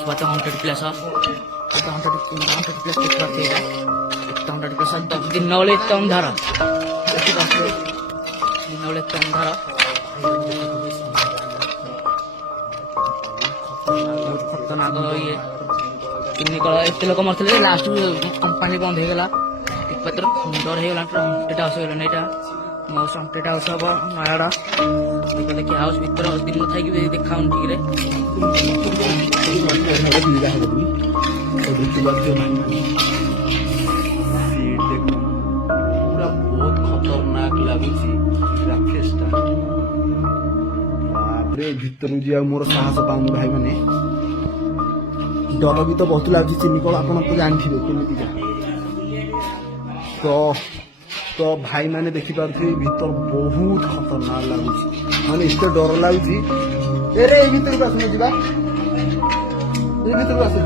What a haunted place, huh? What a haunted place, what a haunted place, दिन नौले तम धारा दिन नौले तम धारा बहुत खतरनाक ये किन्नी कला एत लोक मरते लास्ट कंपानी बंद हो गला पत्र डर हो गला एटा आसे गला एटा मौसम एटा आसे अब नयाडा देखि हाउस भीतर दिन थाई कि देखाउन ठीक रे पूरा बहुत खतरनाक लगुची राकेशटा बापरे भितर जिया मोर साहस पाउनु भाई माने डर भी तो बहुत लगुची चिनिकल आपण तो जानथिबे केमिति जा तो भाई माने देखि पारथि भीतर बहुत खतरनाक लगुची माने इते डर लगुची ए रे भीतर को आसु जिबा ए भीतर को आसु